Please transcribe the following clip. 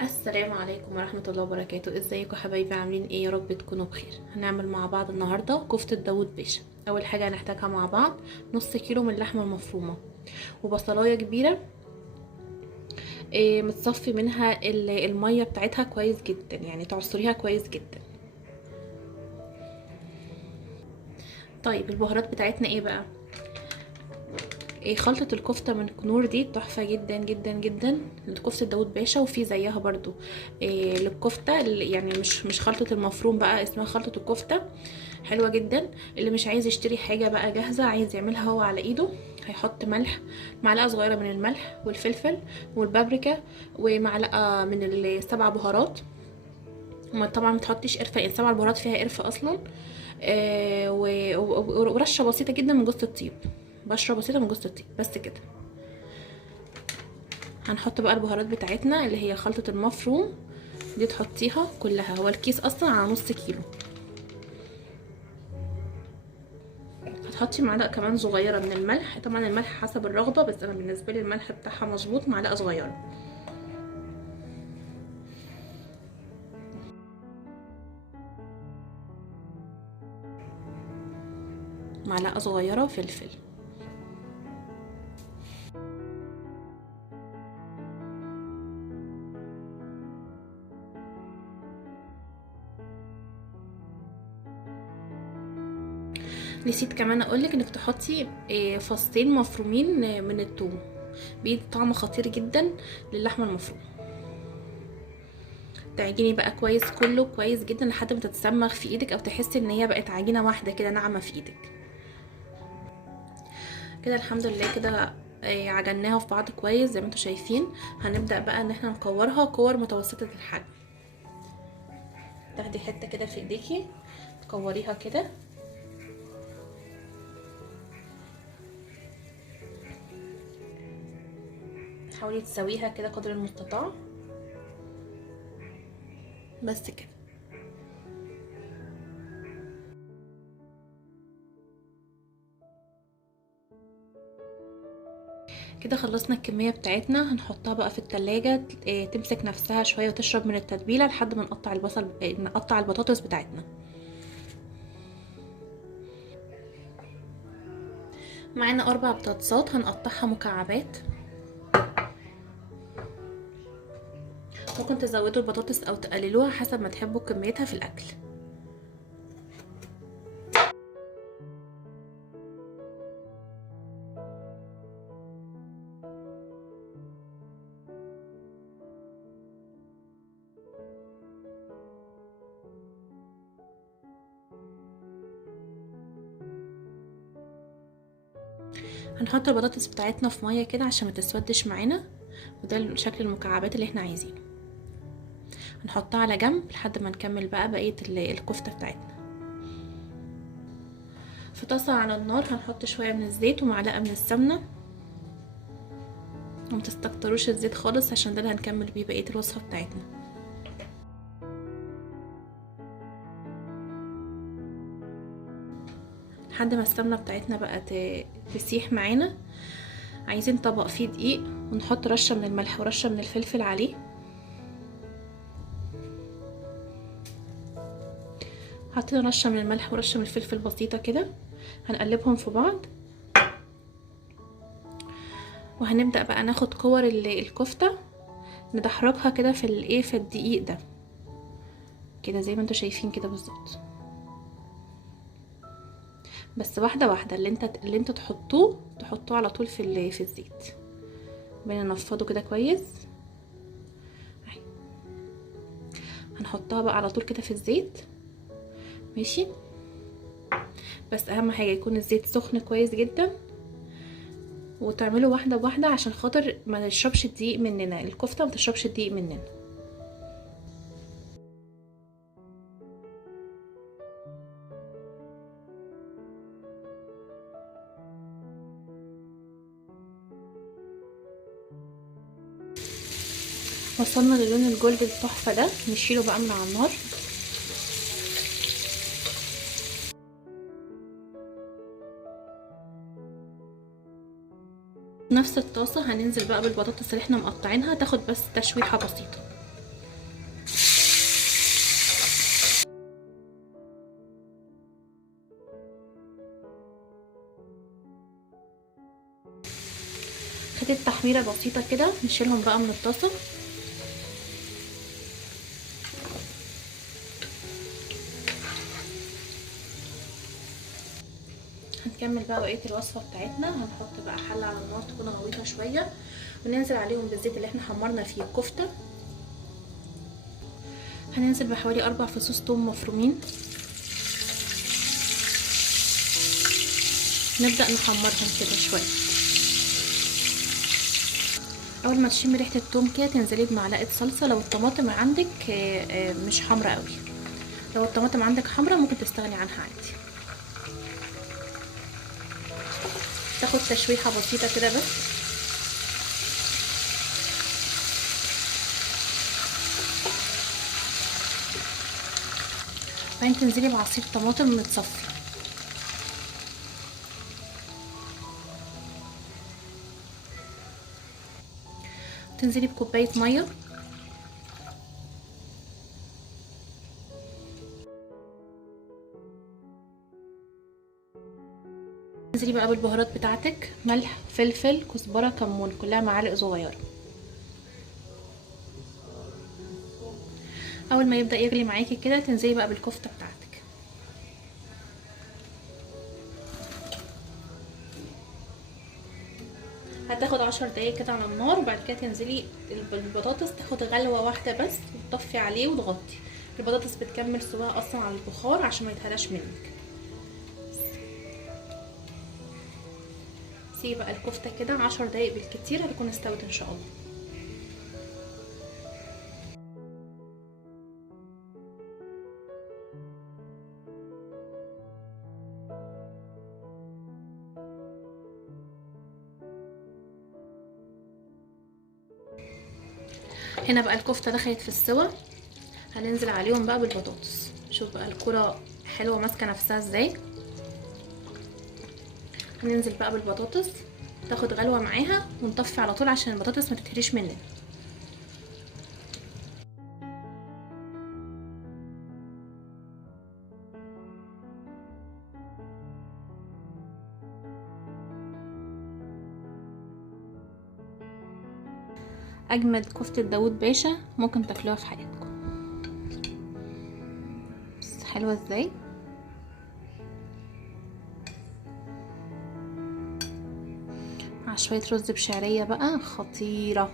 السلام عليكم ورحمة الله وبركاته. ازيكم حبايبي؟ عاملين ايه؟ يا رب تكونوا بخير. هنعمل مع بعض النهاردة كفتة داوود باشا. اول حاجة هنحتاجها مع بعض نص كيلو من اللحمة المفرومة، وبصلاية كبيرة متصفي منها المية بتاعتها كويس جدا، يعني تعصريها كويس جدا. طيب البهارات بتاعتنا ايه بقى؟ خلطة الكفتة من كنور دي تحفة جدا جدا جدا لكفتة داوود باشا، وفي زيها برضو للكفتة يعني مش خلطة المفروم بقى، اسمها خلطة الكفتة، حلوة جدا. اللي مش عايز يشتري حاجة بقى جاهزة، عايز يعملها هو على ايده، هيحط ملح، معلقة صغيرة من الملح والفلفل والبابريكا، ومعلقة من السبع بهارات. طبعا متحطش قرفة، يعني سبع بهارات فيها قرفة اصلا. ورشة بسيطة جدا من جوز الطيب، بشرة بسيطة من جوز الطيب، بس كده. هنحط بقى البهارات بتاعتنا اللي هي خلطة المفروم دي، تحطيها كلها، هو الكيس اصلا على نص كيلو. هتحطي معلقة كمان صغيرة من الملح، طبعا الملح حسب الرغبة، بس انا بالنسبة لي الملح بتاعها مظبوط، معلقة صغيرة. معلقة صغيرة فلفل. نسيت كمان اقولك انك تحطي فصين مفرومين من الثوم، بيدي طعم خطير جدا للحمة المفرومة. تعجني بقى كويس، كله كويس جدا لحد ما تتسمغ في ايدك، او تحسي ان هي بقت عجينة واحدة كده ناعمة في ايدك. كده الحمد لله كده عجناها في بعض كويس زي ما انتم شايفين. هنبدأ بقى ان احنا نكورها كور متوسطة الحجم. تاخدي حتة كده في ايديكي تكوريها كده، حاولي تسويها كده قدر المستطاع، بس كده. كده خلصنا الكمية بتاعتنا، هنحطها بقى في التلاجة تمسك نفسها شوية وتشرب من التتبيلة لحد ما نقطع البصل، نقطع البطاطس بتاعتنا. معانا 4 بطاطسات هنقطعها مكعبات. ممكن تزودوا البطاطس او تقللوها حسب ما تحبوا كميتها في الاكل. هنحط البطاطس بتاعتنا في ميه كده عشان ما تسودش معانا، وده شكل المكعبات اللي احنا عايزينه. هنحطها على جنب لحد ما نكمل بقى بقيه الكفته بتاعتنا. في طاسه على النار هنحط شويه من الزيت ومعلقه من السمنه، وما تستكتروش الزيت خالص عشان ده اللي هنكمل بيه بقيه الوصفه بتاعتنا. لحد ما السمنه بتاعتنا بقى تسيح معانا. عايزين طبق فيه دقيق، ونحط رشه من الملح ورشه من الفلفل عليه. حطينا رشه من الملح ورشه من الفلفل بسيطه كده، هنقلبهم في بعض. وهنبدأ بقى ناخد كور الكفتة، ندحرجها كده في في الدقيق ده كده زي ما انتوا شايفين كده بالظبط. بس واحدة واحدة، اللي انتوا تحطوه على طول في الزيت. بننفضه كده كويس. هنحطها بقى على طول كده في الزيت، ماشي. بس اهم حاجة يكون الزيت سخن كويس جدا، وتعملوا واحدة بواحدة عشان خاطر ما تشربش الدقيق مننا، الكفتة ما تشربش الدقيق مننا. وصلنا للون الجولد التحفة ده، نشيله بقى من على النار. نفس الطاسة هننزل بقى بالبطاطس اللي احنا مقطعينها، تاخد بس تشويحة بسيطة. تحميره بسيطه كده، نشيلهم بقى من الطاسه. هنكمل بقى بقيه الوصفه بتاعتنا. هنحط بقى حله على النار تكون غويطه شويه، وننزل عليهم بالزيت اللي احنا حمرنا فيه الكفته. هننزل بحوالي 4 فصوص توم مفرومين، نبدأ نحمرهم كده شوية. اول ما تشمي ريحة التوم كده تنزلي بمعلقة صلصة. لو الطماطم عندك مش حمرا قوي، لو الطماطم عندك حمرا ممكن تستغني عنها عادي. تاخد تشويحة بسيطة كده بس. بعدين تنزلي بعصير طماطم متصفي، تنزلي بكوباية مية، تنزلي بقى بالبهارات بتاعتك، ملح، فلفل، كزبرة، كمون، كلها معالق صغيرة. اول ما يبدأ يغلي معاكي كده تنزلي بقى بالكفتة بتاعتك. هتاخد 10 دقايق كده على النار، وبعد كده تنزلي البطاطس تاخد غلوة واحدة بس، وتطفي عليه وتغطي. البطاطس بتكمل سواها اصلا على البخار عشان ما يتهراش منك. سيبي بقى الكفتة كده 10 دقايق بالكتير هتكون استوت ان شاء الله. هنا بقى الكفتة دخلت في السوا، هننزل عليهم بقى بالبطاطس. شوف بقى الكرة حلوة ماسكة نفسها ازاي. هننزل بقى بالبطاطس تاخد غلوة معاها، ونطفي على طول عشان البطاطس ما تتهريش مننا. اجمد كفتة داوود باشا ممكن تاكلوها في حياتكم. بس حلوة ازاي. مع شوية رز بشعرية بقى خطيرة.